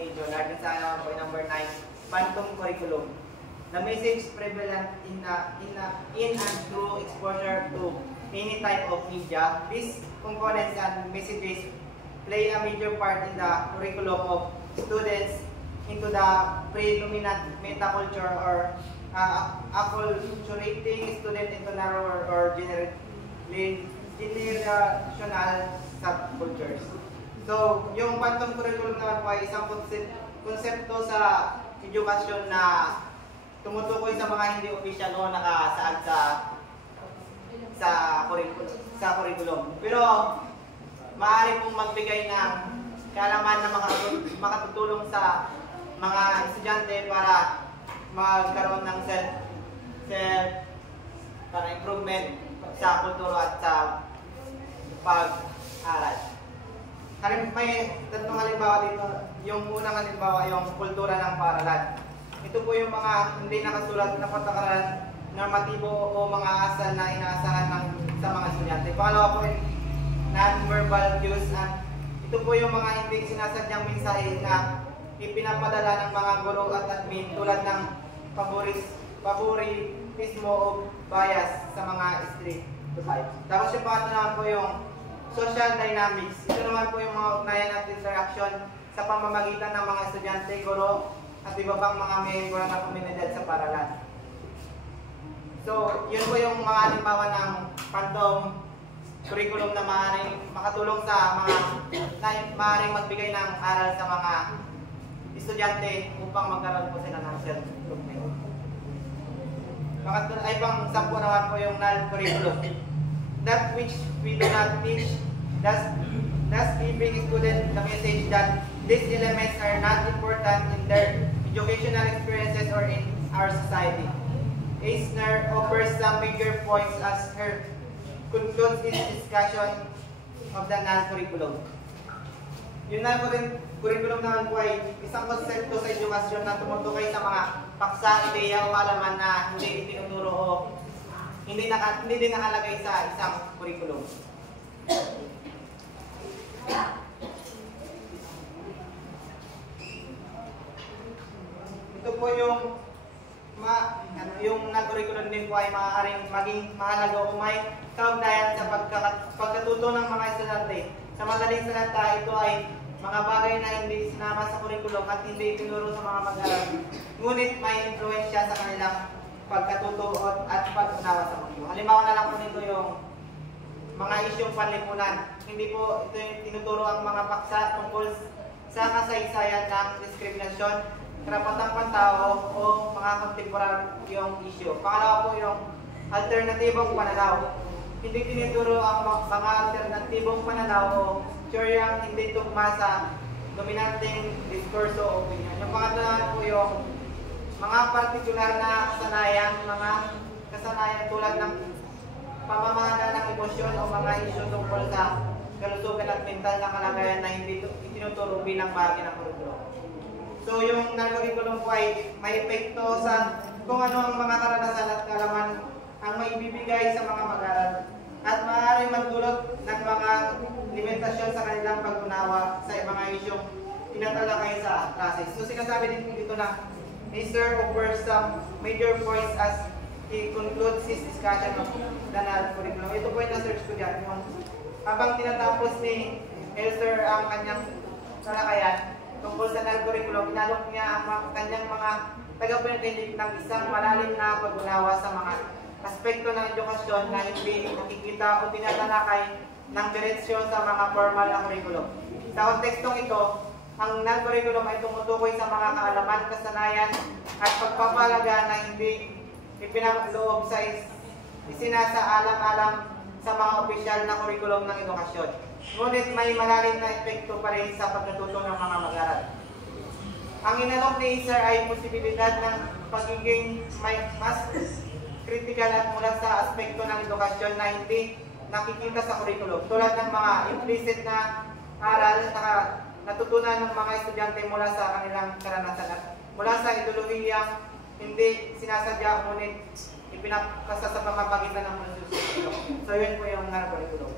ni Jonard. Sa point number 9, Phantom Curriculum. The message prevalent in and through exposure to any type of media. These components and messages play a major part in the curriculum of students into the predominant metaculture or acculturating student into narrower or generational subcultures. So, yung Phantom Curriculum naman po ay isang konsepto sa edukasyon na tumutukoy sa mga hindi opisyal o nakasaad sa curriculum. Pero, maaari pong magbigay ng kaalaman na makatutulong sa mga estudyante para magkaroon ng para improvement sa kultura at sa pag-aral. May tatlong halimbawa dito. Yung unang halimbawa, yung kultura ng paaralan. Ito po yung mga hindi nakasulat na patakaran, normatibo o mga asal na inaasahan sa mga estudyante. Pangalawa po yung non-verbal cues. Ito po yung mga hindi sinasadyang mensahe na ipinapadala ng mga guro at admin tulad ng favoritismo o bias sa mga stereotypes. Tapos yung pangatlo naman po yung social dynamics. Ito naman po yung mga ugnayan at interaction sa pamamagitan ng mga estudyante, guro, at iba pang mga miyembro ng komunidad sa paaralan. So, yun po yung mga halimbawa ng Phantom Curriculum na maaaring makatulong sa maaaring magbigay ng aral sa mga estudyante upang magkaroon po sila ng self-improvement. Ay pang 10 naman po yung null curriculum. That which we do not teach, thus giving students the message that these elements are not important in their educational experiences or in our society. Eisner offers some major points as her concludes this discussion of the null curriculum. Yung null curriculum naman po ay isang konsepto sa edukasyon na tumutukoy sa mga paksa, ideya o kaalaman na hindi itinuturo o hindi din nakalagay sa isang curriculum. Ito po yung curriculum din po ay maaaring maging mahalaga o may kaugnayan sa pagkatuto ng mga estudyante. Sa madaling salita, ito ay mga bagay na hindi sinama sa curriculum at hindi itinuro sa mga mag-aaral, ngunit may influensya sa kanilang pagkatuto at pag-unawa sa mundo. Halimbawa na lang po nito yung mga isyong panlipunan. Hindi po ito yung tinuturo ang mga paksa tungkol sa kasaysayan ng diskriminasyon, karapatang pantao o mga kontemporaryong isyu. Pangalawa po yung alternatibong pananaw. Hindi tinuturo ang mga alternatibong pananaw o teoryang hindi tugma sa dominanteng diskurso o opinion. Yung pangatlo po yung mga partikular na kasanayan tulad ng pamamahala ng emosyon o mga isyu tungkol sa kalusugan at mental na kalagayan na hindi itinuturo bilang bahagi ng curriculum. So yung curriculum po ay may epekto sa kung ano ang mga karanasan at kaalaman ang maibibigay sa mga mag-aaral at maaaring magdulot ng mga limitasyon sa kanilang pag-unawa sa mga isyong tinatalakay sa klase. So sinasabi din dito na Mr. offers some major points as he concludes his discussion of the null curriculum. Ito po yung na-search ko dyan. Habang tinatapos ni Elster ang kanyang talakayan tungkol sa null curriculum, inalok niya ang kanyang mga tagapagdinig ng isang malalim na pag-unawa sa mga aspekto ng edukasyon na hindi nakikita o tinatalakay ng diretsyon sa mga formal na curriculum. Sa kontekstong ito, ang null curriculum ay tumutukoy sa mga kaalaman, kasanayan at pagpapalaga na hindi ipinaloob sa isinasaalang-alang sa mga opisyal na curriculum ng edukasyon. Ngunit may malalim na epekto pa rin sa pagkatuto ng mga mag-aaral. Ang inalok ni Sir ay posibilidad ng pagiging mas kritikal at mula sa aspekto ng edukasyon na hindi nakikita sa curriculum, tulad ng mga implicit na aral na natutunan ng mga estudyante mula sa kanilang karanasan at mula sa ideolohiyang hindi sinasadya ngunit ipinapasa sa pamamagitan ng proseso. So yun po yung curriculum.